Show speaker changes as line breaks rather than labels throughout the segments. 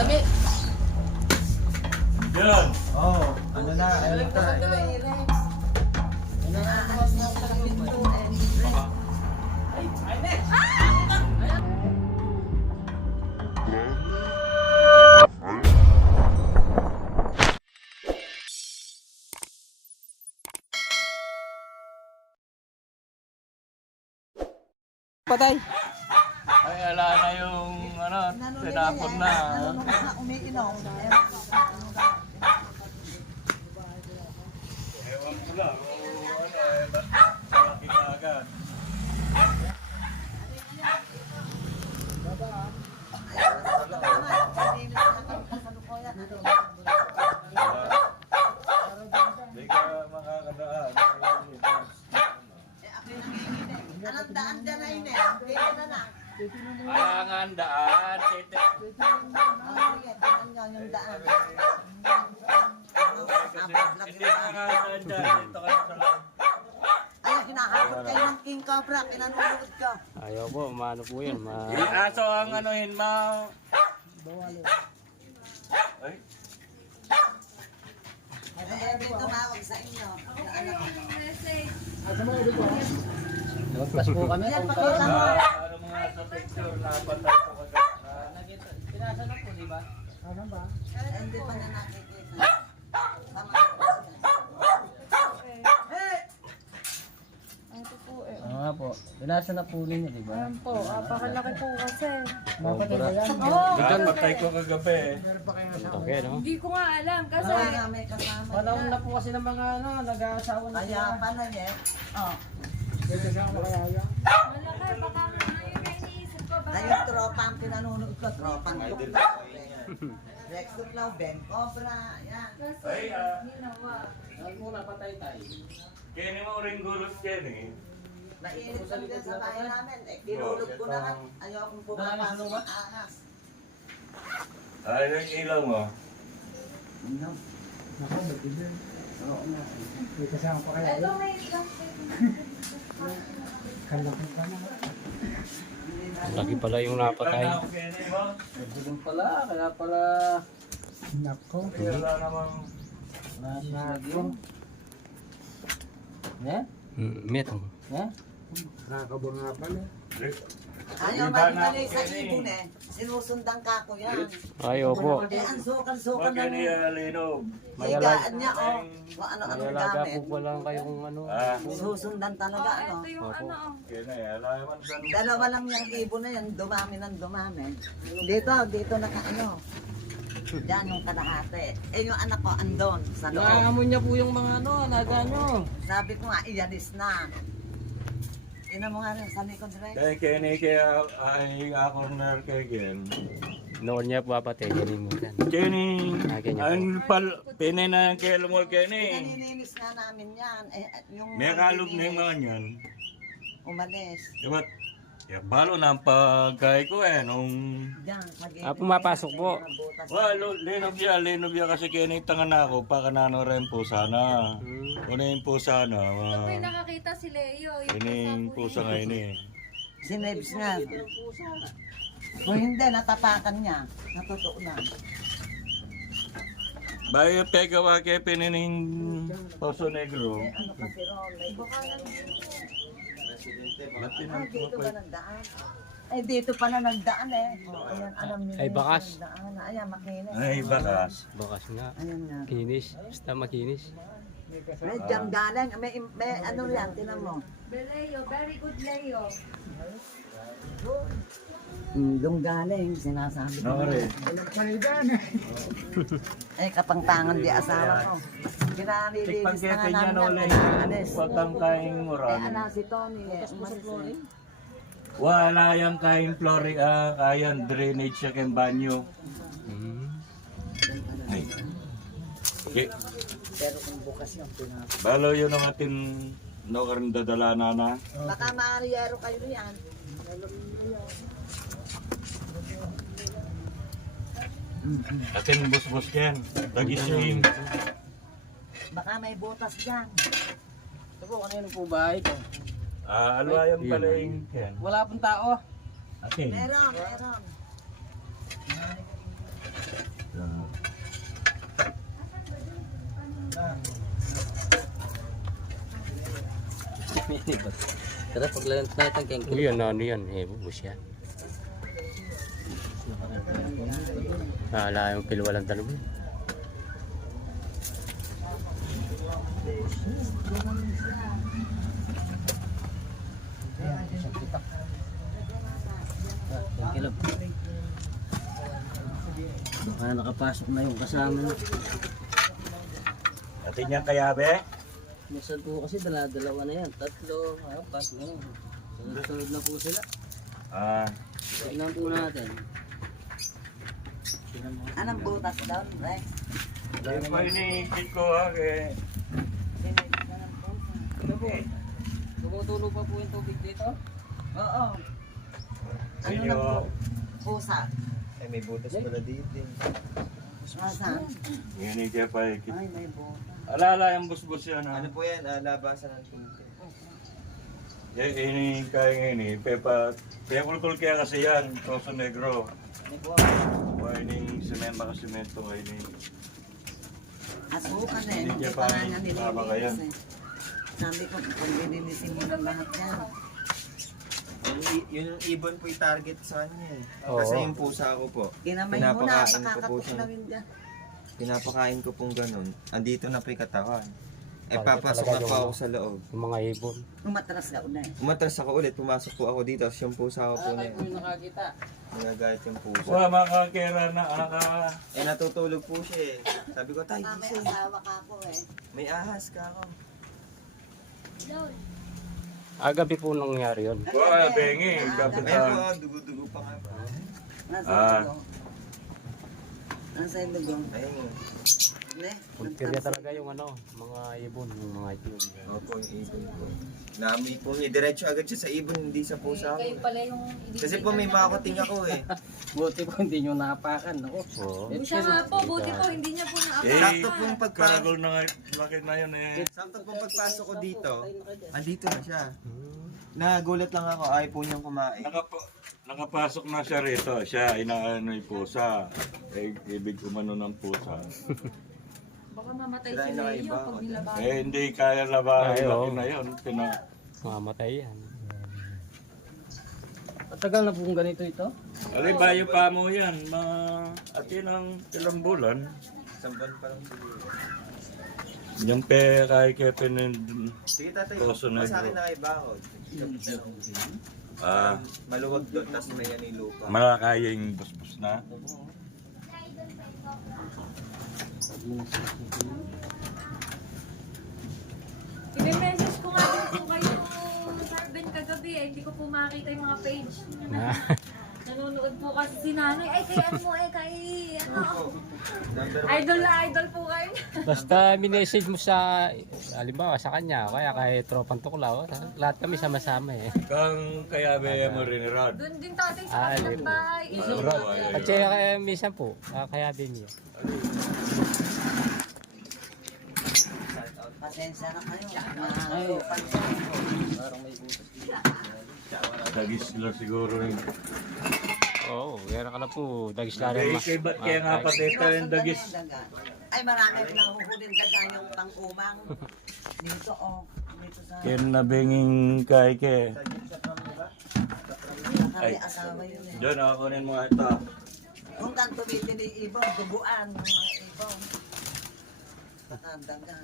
Dami.
Yan.
Oo, ano na, ano na tayo.
Patay.
Ay, ala na yung ano, tinapon na.
Umiinom.
Ewan ko lang. Malaki ka agad. Hindi ka makakadaan.
Anong daan dyan na yun eh? Dito na na.
Alangan daan.
Sige, tingnan nyo yung daan.
Hindi ka makakadaan dyan. Ito ka sa loob.
Ay, hinahabot kayo ng King Cobra. Pinanunod ko.
Ayaw po, maano po yun.
Aso ang anuhin mo. Ay,
Hindi tumawag sa inyo.
Magpas po kami.
Yan, pakita mo.
ano mga sa picture na patay ko kagad.
Pinasa na po, di ba?
Hindi pa na nakikita. Tama.
Oo nga po. Pinasa na po ninyo, di ba?
Ayan po, pakalaki po kasi.
Dahil patay ko kagabi.
Okay, no?
Hindi ko nga alam kasi
Wala nga may kasama.
Panahon na po kasi ng mga ano, nag-aasawa na
Kaya
sila.
pa na eh. Oh.
malaki, baka nga yun na iniisip ko.
Ay,
Baka
yung tropa ang pinanunod ko. Tropang tuklaw. Rex Tuklaw, Ben Cobra. Yan.
Ay,
ginawa.
Saan po napatay tayo?
Kenny mo rin gulos, Kenny.
Nainit lang din sa bahay namin. Eh, dinulog ko na nga. Ayaw akong pumapasok ng ahas.
Ay, yung ilaw mo.
Ano?
Ito may plastic.
Laki pala yung napatay.
Wala na ako, Kenny mo.
Ganun pala, kaya pala
Wala namang...
nasilagyan. Eh? Metong. Eh?
Ayaw
Iba na
mali
ako,
sa
Kenny.
ibon eh. Sinusundan ka ko yan.
Ayaw po.
Eh, ang sukan-sukan
Huwag Kenny
ng
Alino.
higaan niya oh. Kung
May
ano-anong
alaga
gamit.
po pala kayong ano.
Ah,
Susundan talaga
Oh,
ano.
ito yung
Opo.
ano.
Kenny, alaman sa...
Dalawa lang yung ibon na yan, dumami ng dumami. Dito naka ano. Diyan yung kalahati. Eh yung anak ko andon sa loob.
Nangangamon niya po yung mga ano, alaga nyo.
Sabi ko nga, iyalis na. Ina mo nga rin sa likod Rex.
Kaya Kenny, kaya ay corner kay Ken.
Noon niya po papatay, galimutan.
Kenny,
Akin niya
ang pinay na yung kay Lumol, Kenny.
Nililinis na namin yan. Eh, yung
May kalog na yung mga yan.
umalis.
Diba? Ya, balo na ang pagkay ko eh, nung...
Diyan,
pumapasok po.
Well, linobya kasi Kenny, tanga na ako, pakanano rin po sana. Unahin po sana.
May nakakita si Leo.
Ining pusa ngayon eh.
Sinebs nga. Kung hindi, natapakan niya. Natutunan.
Bayo pegawa kay pinining Poso Negro.
Eh, ano kasi ron? Dito ba nagdaan? Eh, dito pala nagdaan eh. Oh, ayan, alam nila.
Ay,
yung
bakas.
nagdaan. Ayan, makinis.
Ay, bakas.
Bakas nga.
Ayan nga.
Kinis. Basta makinis.
May jam galing. May ano yan, tinan mo.
Leo, very good Leo.
Doon galing, sinasabi ko.
Nore.
Eh, kapangtangan di asawa ko. Pinalilinis na nga
Pagkete niya
namin
no,
yan. Pinalis.
Huwag kang kaing
Eh,
moran.
ana si Tony eh. Umalis eh.
Wala yung kaing flori, kayan drainage siya kayong banyo. Ay. Okay.
Pero kung bukas yung pinapos.
Balo yun ang atin no karon dadala na.
Baka maariyero kayo yan.
Atin bus-bus yan. Tag-swim.
Baka may butas dyan.
Ito po, kanino po bahay ko?
Alwayan pala yung yan.
Wala pong tao.
Atin.
Meron, meron.
Tara, paglayan tayo ng kengkil.
Uy, ano yan? Bubus yan. Naala yung pilwalang dalawa.
Kengkil. Baka nakapasok na yung kasama.
Atin yan kaya, be?
Minsan po kasi dalawa na yan. 3, 4, no? Sunod na po sila.
Ah,
Tignan po natin.
Anong butas doon, Rex?
yung pa iniikit ko ha, eh.
Ito po. Tumutulo pa po yung tubig dito.
Oo. Ano
Medyo,
na po? Pusa.
Ay, may butas pala dito.
Nasaan?
yun yung kaya pa ikit.
Ay, may butas.
Alala yung busbus yan ha.
Ano po yan? Labasan ng tubig.
Yan, ini kaya ini. Pepa, pepulkul kaya kasi yan. Toso negro.
Ano po?
Warning cement, baka semento ngayon eh.
Asukan eh.
Hindi
Hindi
niya
pa
pa
nga
tama kaya.
nililinis eh. Sabi ko, kung nilinisin mo ng lahat yan.
Yung ibon po yung target sa kanya eh.
Oo.
Kasi yung pusa ko po,
Kinamay mo na,
Pinapakain ko po
pakakatok
siya.
na rin dyan.
pinapakain ko pong ganun. Andito na po yung katawan. Eh
Talaga
papasok na
yung
po
ano.
ako sa loob.
Yung mga ibon.
Umatras ka una eh.
Umatras ako ulit, pumasok po ako dito. Tapos yung pusa ko po na yun.
nakakita.
Nagagayat yung pusa.
Wala makakera na naka...
Eh natutulog po siya eh. Sabi ko, tay,
May
gising.
asawa ka po eh.
May ahas ka ako.
Gabi po nangyari yun.
Wala, bengi.
Ayun
Kapitan.
po, dugo-dugo pa nga po.
Nasa
Ah.
ilog. Nasa ilog.
Ayun.
Ne?
Pulpirya talaga yung ano, mga ibon, yung mga itlog.
Opo, yung ibon po. Naamoy po niya. Diretso agad siya sa ibon, hindi sa pusa ko.
Kayo pala yung
Kasi po may makuting ako eh.
Buti po hindi nyo napakan. Ako.
Oo.
Siya nga po, buti po, hindi niya po na
Eh,
Sakto pong
karagol na nga, laki na yun eh.
Sakto pong pagpasok ko dito, andito na siya. Nagulat lang ako, ay po niyang kumain.
Nakapasok na siya rito. Siya, inaano yung pusa. Eh, ibig umano ng pusa.
Baka mamatay
Sila
si
yung
Leo
nakaiba,
pag
o,
nilabanan.
Eh, hindi kaya labahan.
Ay,
Laki
oo.
na yun.
Mamatay yan.
Matagal na pong ganito ito.
Alay, bayo pa mo yan. Atin ang ilang bulan.
Isang buwan pa lang siguro.
Yung pe kay Kevin and...
Sige tatay,
Toso na
sa akin
yun.
na kay Bakod.
Ah,
Maluwag doon, tapos may yan yung lupa.
malakaya yung busbus na.
I-message ko nga din po kayo Sir Ben kagabi eh. Hindi ko po makita yung mga page. Nanonood po kasi si nanay. Ay, kay ano kay ano.
Number
Idol na idol po kayo.
Basta minessage mo sa, halimbawa sa kanya, kaya kay Tropang Tuklaw, lahat kami sama-sama eh.
Kang kaya ba mo rin, Rod?
Doon din tatay sa
Ah,
kabilang
di-
bahay.
At siya kaya minsan po, kaya din yun.
Pasensya na kayo. Mahalupan ko.
Dagis sila siguro yung...
Oo, meron ka na po, dagis na
Eh,
rin
kaya ba't kaya nga patita yung dagis?
Ay, marami rin nahuhuling daga yung pang-umang. Dito oh. Dito sa...
Kaya nabinging kay ke.
Kami asawa yun eh.
Diyan, kunin mo nga ito.
Kung tan tumitili ibon, duguan ng mga ibon. Daga.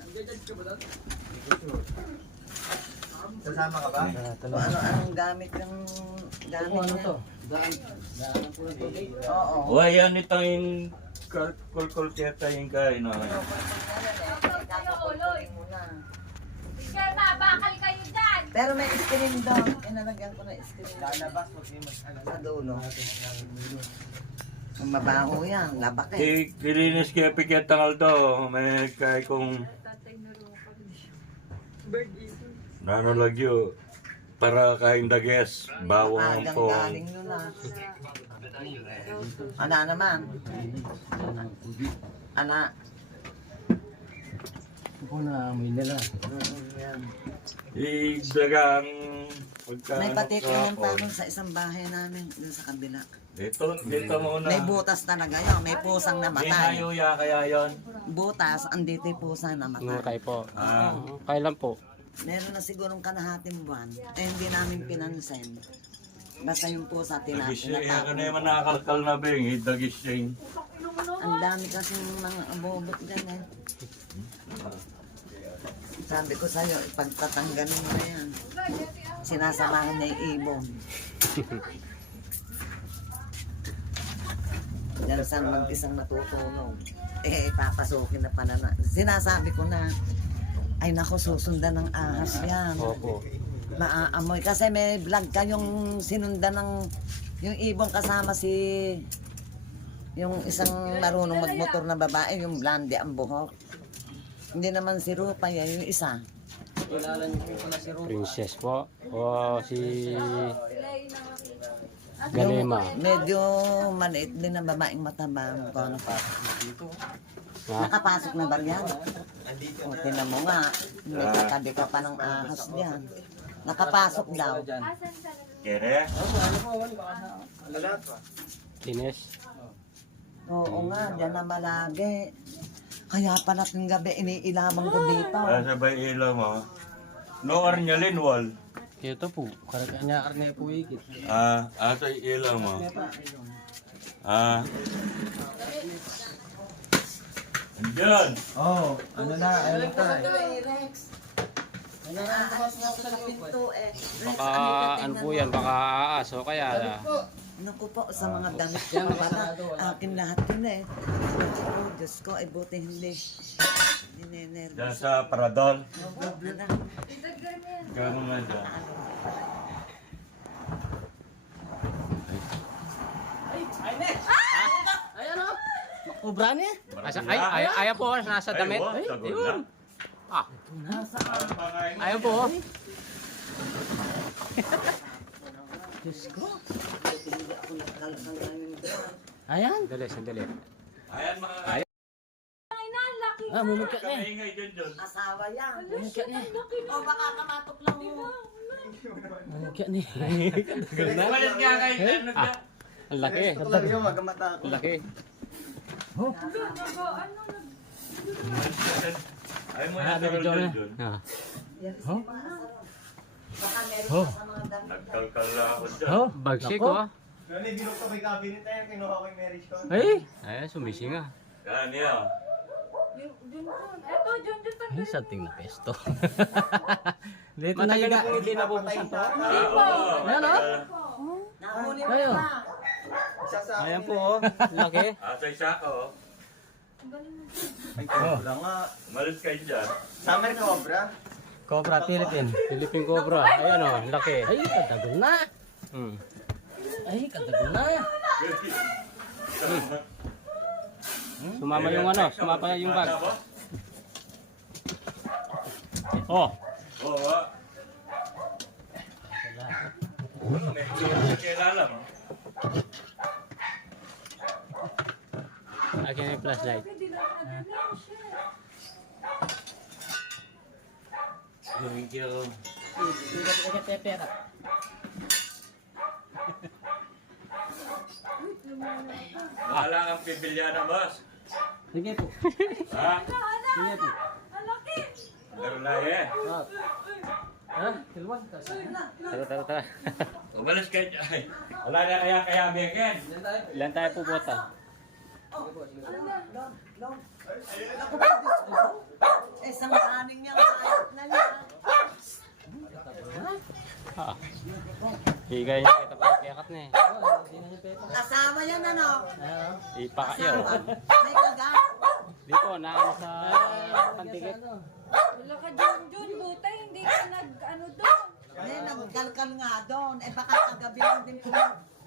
Sasama ka ba?
Kung ano-anong gamit yung gamit
Ano
niya.
to? Daanan po ng tubig.
Oo.
O, yan ito yung kulketa yung kain. No?
Kayo, Oloy.
Muna.
Sige, mabakal kayo dyan.
Pero may screen doon. Inalagyan ko na screen.
Lalabas, huwag kayo
Sa dulo. Ang mabaho yan. Labak eh.
Kilinis kaya piketang aldo. May kay kong
Tatay na ropag.
nanolagyo. Para kain dages. Bawang
Agang
po.
galing nun ah. Ana naman. Ana.
Ako na amoy nila.
Yan.
Igdagang pagka
May
ano
patitinan
ka,
pa
oh.
nun sa isang bahay namin. Dun sa kabila.
Dito muna.
May butas talaga yun. May pusang namatay.
Hinayuya kaya yon.
Butas, andito yung pusang namatay.
Namatay po.
Ah.
Kailan po?
Meron na sigurong kalahating buwan. Eh, hindi namin pinansin. Basta yung pusa
Dagising, ka na
tinatapon.
naman nakakalkal na bing, dagising.
Ang dami kasing mga abobot dyan eh. Sabi ko sa'yo, ipagtatanggalin mo na yan. Sinasamahan na yung ibon. Diyan saan mag-isang natutulog. Eh, papasukin na pala na. Sinasabi ko na, ay nako, susundan ng ahas yan.
Opo.
Maaamoy. Kasi may vlog kayong sinundan ng yung ibon kasama si yung isang marunong magmotor na babae, yung blonde ang buhok. Hindi naman si Rupay, yung isa.
Kilala niyo po pala si Rupa.
Princess po. O si Galema.
Medyo maliit din ang babaeng mataba. Kung ano pa.
Ha?
Nakapasok na ba yan? O, tinan mo nga. May katabi ka pa ng ahas diyan. Nakapasok daw.
Kere?
Ines.
Oo nga, diyan na malagi. Kaya pala ng gabi iniilamang ko dito.
Sabay ilaw mo. No arnyalin wal.
Ito po, karaga niya arne po ikit.
Asa ilaw mo. Andiyan.
Oh, ano na tayo?
Rex. Aalis na ako sa pinto eh. Rex,
Baka ano po yan, baka aas o kaya
Naku po, sa mga damit ko pala, akin lahat yun eh. Oh, Diyos ko, ay buti hindi. Ninenervous.
Diyan sa Paradol.
Ano na?
Kaya mo nga dyan.
Ayan o! Makubra niya.
ayaw po, nasa damit.
Ay, sagot na.
Ah,
Pangain mo.
ayaw po.
Diyos ko.
Hindi ako nagkalakal na yung doon.
Ayan.
Sandali, sandali.
Ayan mga
Mumukha niya.
kaingay dyan dyan.
Asawa yan.
Mumukha niya.
O baka kamatok lang mo.
Mumukha niya.
Walis nga kayo dyan.
Ah, ang laki.
Gusto ko lang yung magamata ako.
Ang laki.
Ay mo yan sa dyan dyan.
Ah.
Baka meron pa sa mga damit.
Nagkalkal na ako dyan.
Oh,
Bagsik
Nako.
ko.
Ronnie, binok ka may cabinet na yan. Kinuha ko yung marriage ko.
Ay!
Ay, sumising ah.
Yan yan.
Eto, John,
Ay, something na pesto. Dito na
Matagal
yun.
na po hindi nabubusan to.
Ayan o.
Nahuli mo
Ayo.
na.
Isa sa akin.
Ayan po oh. Laki.
Asa isa ko.
Ay, wala nga.
Umalis kayo dyan.
Summer Cobra.
Cobra Philippine.
Philippine Cobra. Ayan oh, laki.
Ay, katagol na.
Hmm.
Ay, katagol na.
Sumama yung ano, sumama yung bag. Oh,
Oo. May kilala mo.
akin yung flashlight.
Thank you.
Sugat ka kay pera.
Wala kang pibilya na, boss.
Sige po.
Ha?
Sige po.
Meron na eh.
Ha? Tilwan.
Tara, tara, tara.
Umalis kayo dyan. Ay, wala na kaya bigyan.
Ilan tayo pupunta?
Eh, sa maaning niya, kahit na niya.
Ah. Higay niya kita pagkakat na eh.
Asawa yan ano?
Ipakayo.
May kagat.
Dito, naano sa pantigit.
Wala ka John, buta, hindi ka nag-ano doon.
Eh, nagkalkal nga doon. Eh, baka kagabi lang din po.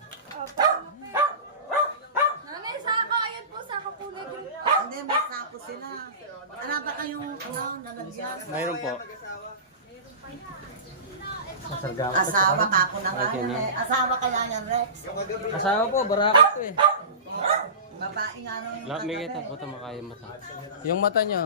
Nanay, saka, ayan po, saka kulay green.
Hindi, may sapo sila. Ano ba kayong nalagyan?
Mayroon po.
Asawa ka ako na nga yan eh. Asawa kaya yan, Rex.
Asawa po, barakit ko eh.
Babae nga nung yung
Lahat may kita, puta makaya mata.
Yung mata niya.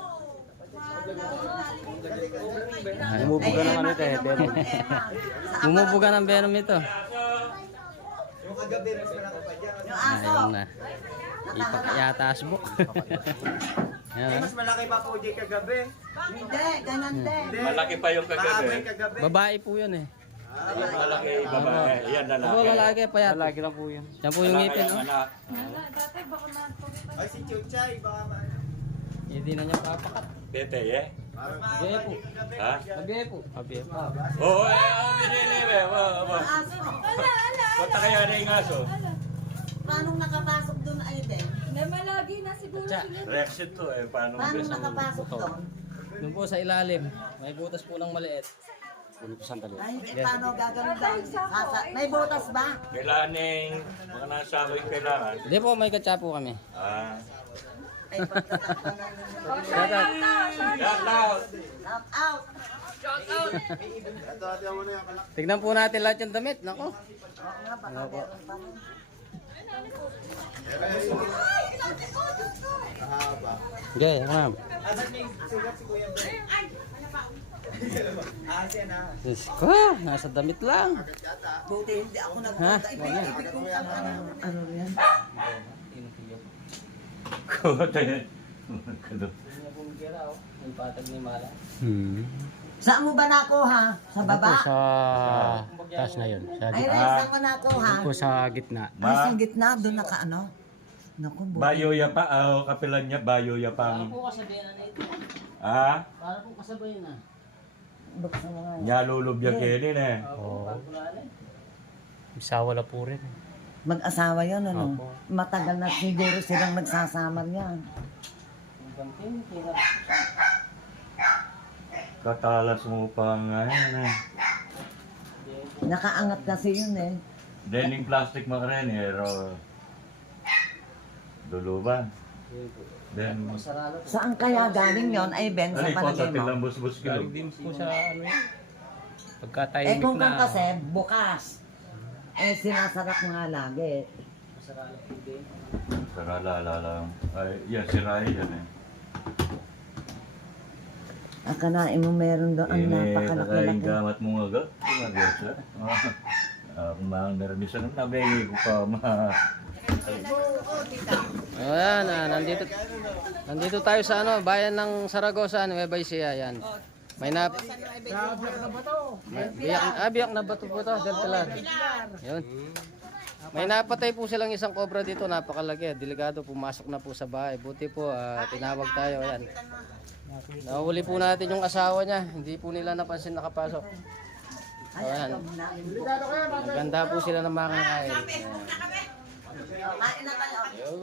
Bumubuga naman ito eh. Pero
Bumubuga ng venom ito.
Yung kagabi, restaurant ko pa dyan.
Yung aso.
Ayun na. Ipakyatasbok.
Eh,
Yan.
mas malaki pa po di kagabi.
Hindi, ganyan din.
Hindi.
Malaki pa yung
Maamoy
kagabi.
kagabi.
Babae po yun eh.
Yung malaki babae. Yan
Ako
lalaki.
lalaki payat.
Lagi lang po yun.
Yan po yung
Lalaki
ngipin,
ang
no?
anak.
Wala, dati baka na
Ay, si Chuchay, baka
Hindi na niya papakat.
Tete, eh?
Parang
Gabi po.
Ha?
Gabi po.
Sabi
Oo, binili eh.
Aso.
Punta kaya na yung aso.
Paano nakapasok doon ay din?
Na malagi na siguro sila.
Brexit to eh. Paano
Paano nakapasok doon?
Doon po sa ilalim. May butas po ng maliit.
Kunin ko sandali.
Ay, paano gagawin doon? May butas ba?
Kailaning mga nasa akin kailangan.
Hindi po, may katsa po kami.
Ah.
Ay, pagkatakpan na nila.
Shout out!
Shout out!
Tignan po natin lahat yung damit. Nako.
Oo nga, baka meron pa rin.
Okay, ma'am.
Asan may sugat si Kuya Ben? Ah, siya na.
Diyos ko, nasa damit lang.
Buti hindi ako nagpunta. Ibig ko ano yan?
Kote.
Yung patag ni Mala.
Saan mo ba nakuha? Sa
Ito
baba?
sa taas na yun. Sa
Ay,
gitna.
Ray, saan mo nakuha?
Ito sa gitna.
Ay, sa gitna, doon naka ano? Naku, buti.
Bayo ya pa, kapilan niya, bayo ya pa.
kasabihan na ito.
Ah?
Para po kasabay na.
Buksan mo nga.
Nyalulub ya kenin eh.
Oo. Isawa na po rin.
Mag-asawa yan, ano?
Opo.
Matagal na siguro silang nagsasama yan.
Katalas mo pa ngayon eh.
Nakaangat kasi yun eh.
Dening plastic mo rin eh. Duluban. Then,
Saan kaya galing yon ay Ben sa
ano ito,
palagay
sa
mo?
tilang bus-bus kilo.
Galing din po sa ano yun. Pagka
Eh
tahimik
kung
na.
kasi bukas, eh sinasarap mo nga lagi.
Sarala, lang. Ay, yan, si Rai yan eh.
Akalain mo meron doon ang
Ini,
napakalaki-laki.
gamat mo nga agad. Tumagos ha. Kung mga nervous na nabay ko pa
Ayan, nandito tayo sa ano, bayan ng Saragossa, Nueva Ecija, yan. May biyak na bato po to, Del Pilar. Yun. May napatay po silang isang cobra dito, napakalaki, delikado, pumasok na po sa bahay. Buti po, tinawag tayo, ayan. Nahuli po natin yung asawa niya, hindi po nila napansin nakapasok. So, ayan. Maganda po sila ng mga kain.
Kain na kayo.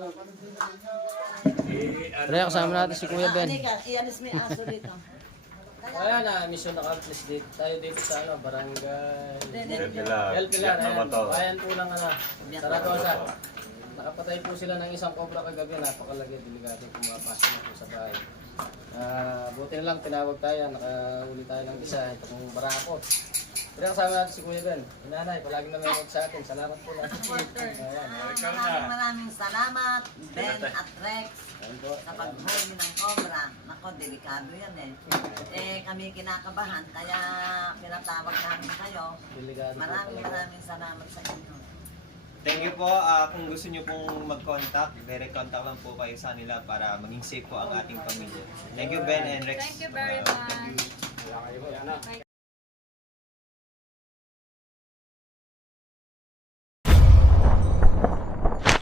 Pre, kasama natin si Kuya Ben.
Ialis mo yung aso dito.
Ayan na, mission accomplished dito. Tayo dito sa ano, barangay.
Del Pilar.
El Pilar,
Yak na
ayan.
bato.
Bayan po ng ano, Saragossa. Nakapatay po sila ng isang cobra kagabi, napakalaki, delikado, pumapasok na po sa bahay. Buti na lang, tinawag tayo, nakahuli tayo ng isa, ito pong barako. Pero kasama natin si Kuya Ben. Inanay, palagi na nanonood sa atin. Salamat po natin. Ayan.
Maraming salamat, Ben at Rex,
Ayan po.
sa paghuli ng cobra. Nako, delikado yan eh. Eh, kami kinakabahan, kaya pinatawag namin kayo.
Delikado po
Maraming
talaga.
salamat sa inyo.
Thank you po. Kung gusto niyo pong mag-contact, direct contact lang po kayo sa nila para maging safe po ang ating pamilya. Thank you, Ben and Rex.
Thank you very much.